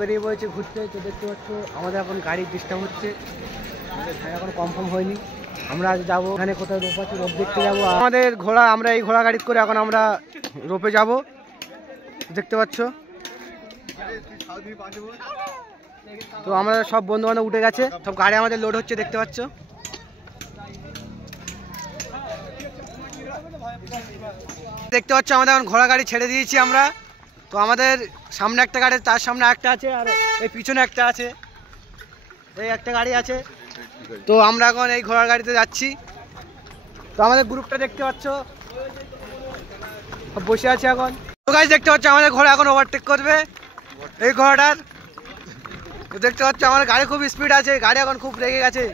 বেরিয়ে পড়েছে ঘুরতে। তো দেখতে পাচ্ছ আমাদের এখন গাড়ির ডিস্টার্ব হচ্ছে, এখন কনফার্ম হয়নি। আমরা আজ যাবো এখানে কোথায় রোপ আছে, রোপ দেখতে যাবো। আমাদের ঘোড়া, আমরা এই ঘোড়া গাড়ি করে এখন আমরা রোপে যাব। দেখতে পাচ্ছ তো আমরা সব বন্ধু বান্ধব উঠে গেছে, সব গাড়ি আমাদের লোড হচ্ছে দেখতে পাচ্ছ। দেখতে পাচ্ছ আমাদের এখন ঘোড়া গাড়ি ছেড়ে দিয়েছি আমরা। তো আমাদের সামনে একটা গাড়ি, তার সামনে একটা আছে, আর এই পিছনে একটা আছে, এই একটা গাড়ি আছে। তো আমরা এখন এই ঘোড়ার গাড়িতে যাচ্ছি। তো আমাদের গ্রুপটা দেখতে পাচ্ছ বসে আছে এখন। তো গাইস দেখতে পাচ্ছ আমাদের ঘোড়া এখন ওভারটেক করবে এই ঘোড়াটার। তো দেখতে পাচ্ছ আমার গাড়ি খুব স্পিড আছে, গাড়ি এখন খুব রেগে গেছে।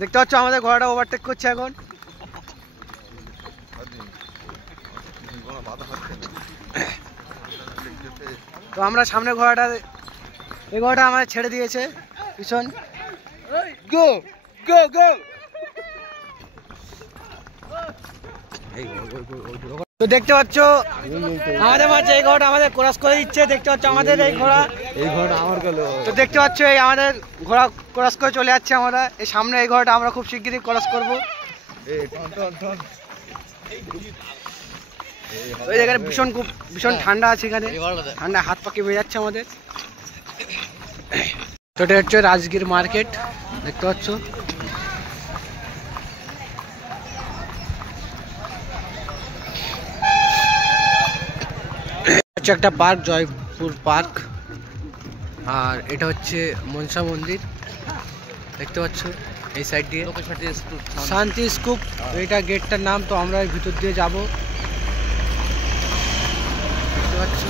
দেখতে পাচ্ছ আমাদের ঘোড়াটা ওভারটেক করছে এখন। তো আমরা সামনে ঘোড়াটা, এই ঘোড়াটা আমাদের ছেড়ে দিয়েছে পিছন। গো গো গো। তো দেখতে পাচ্ছ আমাদের মাঝে এই ঘোড়াটা আমাদের ক্রস করে দিচ্ছে। দেখতে পাচ্ছ আমাদের এই ঘোড়া আমার গেল। তো দেখতে পাচ্ছ এই আমাদের ঘোড়া ক্রস করে চলে যাচ্ছে। আমরা এই সামনে এই ঘোড়াটা আমরা খুব শিগগিরই ক্রস করবো। ওই জায়গায় ভীষণ ঠান্ডা আছে, এখানে ঠান্ডা হাত পাকে বেয়ে যাচ্ছে আমাদের। তো এটা হচ্ছে রাজগীর মার্কেট, দেখতে পাচ্ছ। হচ্ছে একটা পার্ক, জয়পুর পার্ক। আর এটা হচ্ছে মনসা মন্দির, দেখতে পাচ্ছ এই সাইড দিয়ে শান্তি স্তূপ, এটা গেটটার নাম। তো আমরা ভিতর দিয়ে যাব, দেখতে পাচ্ছ।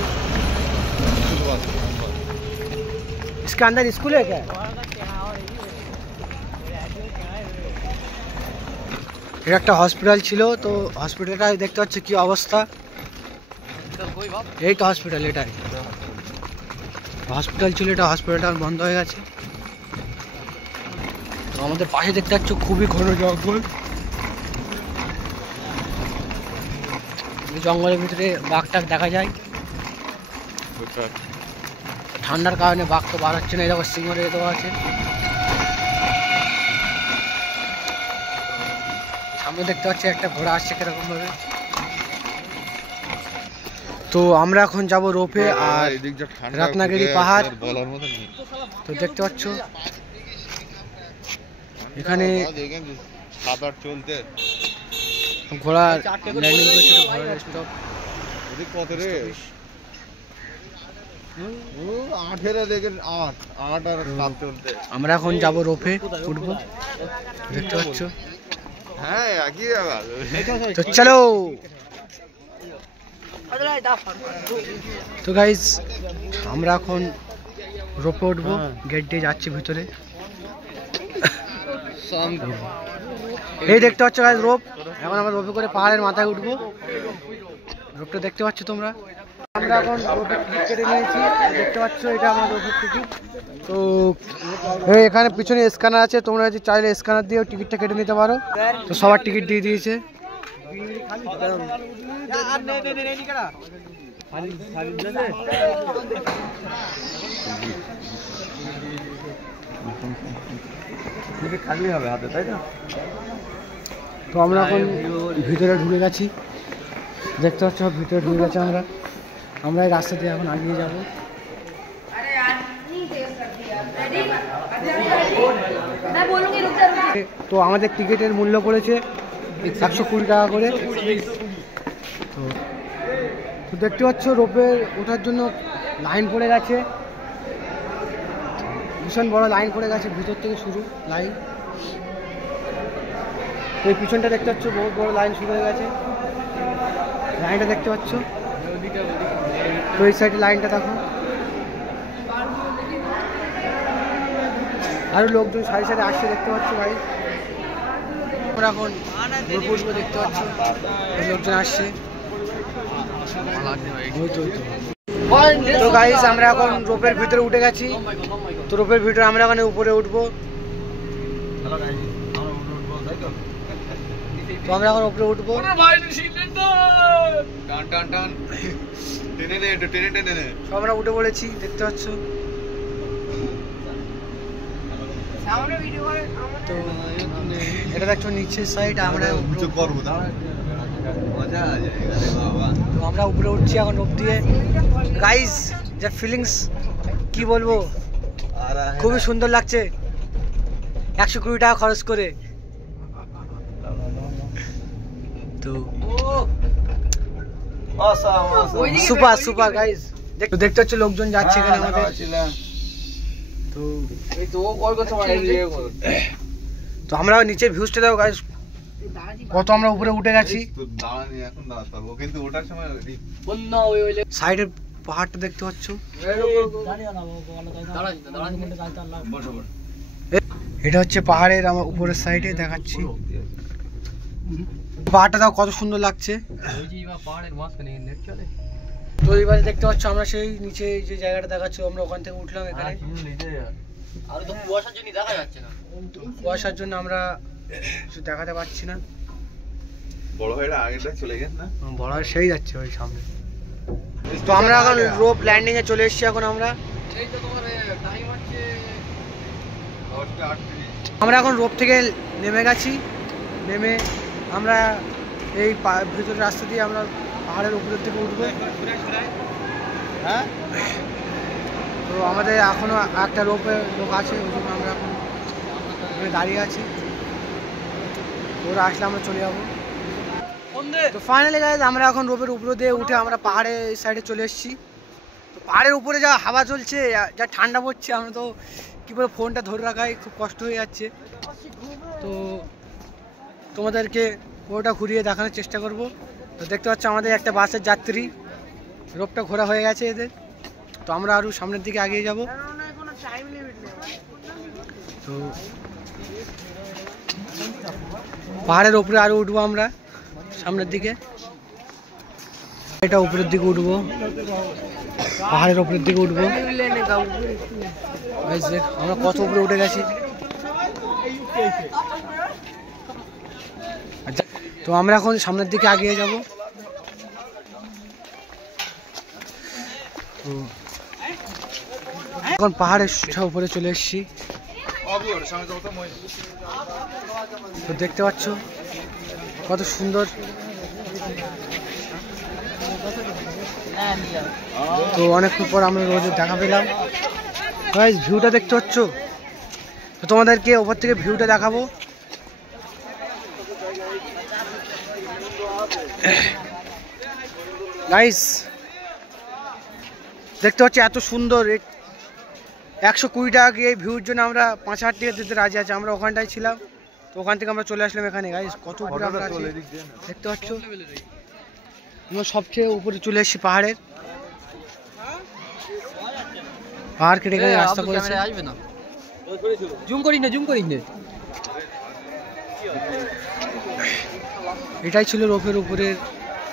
इसके अंदर स्कूल है क्या? এটা একটা হসপিটাল ছিল, তো হসপিটালটা দেখতে পাচ্ছ কি অবস্থা। এই তো হসপিটাল, এটাই হসপিটাল ছিল, এটা হসপিটালটা বন্ধ হয়ে গেছে। তো আমাদের পাশে দেখতে পাচ্ছ খুবই ঘন জঙ্গল, জঙ্গলের ভিতরে বাঘ টাঘ দেখা যায়। ঠান্ডার কারণে বাঘ তো বার হচ্ছে না, এরকম সিংহরে দেওয়া আছে। সামনে দেখতে পাচ্ছি একটা ঘোড়া আসছে কিরকম ভাবে। তো আমরা এখন যাব রোপে আর রত্নাগিরি পাহাড়। তো দেখতে পাচ্ছ এখানে ঘোড়া ল্যান্ডিং করেছে, ঘোড়ার স্টপ। আমরা এখন যাব রোপে, উঠবো, দেখতে পাচ্ছ। তো চলো। তো গাইজ আমরা এখন রোপে উঠবো, গেট দিয়ে যাচ্ছি ভিতরে। এই দেখতে পাচ্ছ গাইজ রোপ, এখন আমরা রোপে করে পাহাড়ের মাথায় উঠবো। রোপটা দেখতে পাচ্ছ তোমরা। আমরা এখন রোপের টিকিট কেটে নিয়েছি, দেখতে পাচ্ছ এটা আমার রোপের টিকিট। তো এখানে পিছনে স্ক্যানার আছে, তোমরা যদি চাইলে স্ক্যানার দিয়েও টিকিটটা কেটে নিতে পারো। তো সবার টিকিট দিয়ে দিয়েছে। তো আমরা এখন ভিতরে ঢুকে গেছি, দেখতে পাচ্ছ ভিতরে ঢুকে গেছে। আমরা এই রাস্তা দিয়ে এখন এগিয়ে যাব। তো আমাদের টিকিটের মূল্য পড়েছে 120 টাকা করে। তো দেখতে পাচ্ছ রোপে ওঠার জন্য লাইন পড়ে গেছে, ভীষণ বড় লাইন পড়ে গেছে, ভিতর থেকে শুরু লাইন। তো এই পিছনটা দেখতে পাচ্ছ বহুত বড় লাইন শুরু হয়ে গেছে, লাইনটা দেখতে পাচ্ছ। তো এই সাইডে লাইনটা দেখো, আরো লোকজন সারি সারি আসছে দেখতে পাচ্ছ ভাই। আমরা এখন উঠবো, দেখতে পাচ্ছ লোকজন আসছে। তো গাইস আমরা এখন রোপের ভিতরে উঠে গেছি। তো রোপের ভিতরে আমরা এখানে উপরে উঠবো। তো আমরা এখন উপরে উঠবো। তো আমরা উঠে পড়েছি, দেখতে পাচ্ছ। তো এটা দেখছো নিচের সাইড, আমরা তো আমরা উপরে উঠছি এখন রোপ দিয়ে। গাইস যা ফিলিংস কি বলবো, খুবই সুন্দর লাগছে 120 টাকা খরচ করে। তো সুপার সুপার গাইস, দেখতে হচ্ছে লোকজন যাচ্ছে এখানে আমাদের। তো আমরা নিচে ভিউজটা দাও গাইস, কত আমরা উপরে উঠে গেছি। সাইডের পাহাড়টা দেখতে পাচ্ছ, এটা হচ্ছে পাহাড়ের আমার উপরের সাইডে দেখাচ্ছি। পাহাড়টা দাও কত সুন্দর লাগছে। তো এবারে দেখতে পাচ্ছ আমরা সেই নিচে যে জায়গাটা দেখাচ্ছি, আমরা ওখান থেকে উঠলাম এখানে। কুয়াশার জন্য আমরা কিছু দেখাতে পারছি না। বড় ভাই সেই যাচ্ছে ওই সামনে। তো আমরা এখন রোপ ল্যান্ডিং এ চলে এসেছি। এখন আমরা এখন রোপ থেকে নেমে গেছি। নেমে আমরা এই ভিতরের রাস্তা দিয়ে আমরা পাহাড়ের উপরের থেকে উঠবো। তো আমাদের এখনো একটা রোপে লোক আছে, ওই জন্য আমরা এখন দাঁড়িয়ে আছি। ওরা আসলে আমরা চলে যাবো। তো ফাইনালি গাইস আমরা এখন রোপের উপরে দিয়ে উঠে আমরা পাহাড়ের সাইডে চলে এসেছি। তো পাহাড়ের উপরে যা হাওয়া চলছে, যা ঠান্ডা পড়ছে, আমরা তো কী বলে ফোনটা ধরে রাখাই খুব কষ্ট হয়ে যাচ্ছে। তো তোমাদেরকে ওটা ঘুরিয়ে দেখানোর চেষ্টা করব। তো দেখতে পাচ্ছ আমাদের একটা বাসের যাত্রী, রোপটা ঘোরা হয়ে গেছে এদের। তো আমরা আরও সামনের দিকে এগিয়ে যাব। তো পাহাড়ের উপরে আরও উঠবো আমরা সামনের দিকে। এটা উপরের দিকে উঠবো, পাহাড়ের উপরের দিকে উঠবো। আমরা কত উপরে উঠে গেছি। তো আমরা এখন সামনের দিকে এগিয়ে যাব। তো এখন পাহাড়ের উপরে চলে এসেছি। তো দেখতে পাচ্ছ কত সুন্দর। তো অনেকক্ষণ পর আমরা রোদে দেখা পেলাম। গাইস ভিউটা দেখতে পাচ্ছ। তো তোমাদেরকে ওপর থেকে ভিউটা দেখাবো। গাইস দেখতে পাচ্ছি এত সুন্দর। 120 টাকা এই ভিউর জন্য আমরা 5,000 টাকা দিতে রাজি আছি। আমরা ওখানটায় ছিলাম, তো ওখান থেকে আমরা চলে আসলাম এখানে। গাইস কত উপরে আমরা আছি দেখতে পাচ্ছ। আমরা সবচেয়ে উপরে চলে এসেছি পাহাড়ের। পাহাড় কেটে গেলে রাস্তা করেছে। জুম করি না। এটাই ছিল রোপের উপরের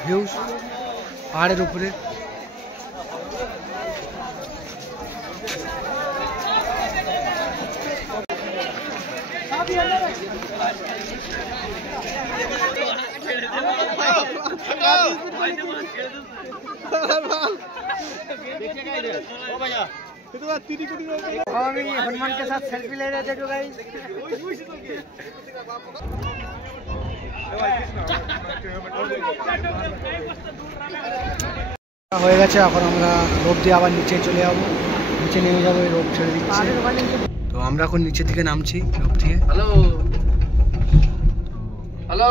ভিউজ, পাহাড়ের উপরে। हनुमान के साथ सेल्फी ले रहे थे जो गाइस। হয়ে গেছে, এখন আমরা রোপ দিয়ে আবার নিচে চলে যাবো। নিচে নেমে যাবো, এই রোপ ছেড়ে দিচ্ছে। তো আমরা এখন নিচের দিকে নামছি রোপ দিয়ে। হ্যালো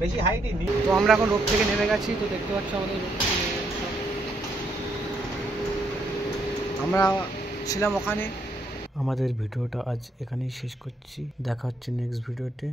বেশি হাইট নেই। তো আমরা এখন রোপ থেকে নেমে গেছি। তো দেখতে পাচ্ছ আমাদের রোপ আমরা ছিলাম ওখানে। আমাদের ভিডিওটা আজ এখানেই শেষ করছি। দেখা হচ্ছে নেক্সট ভিডিওতে।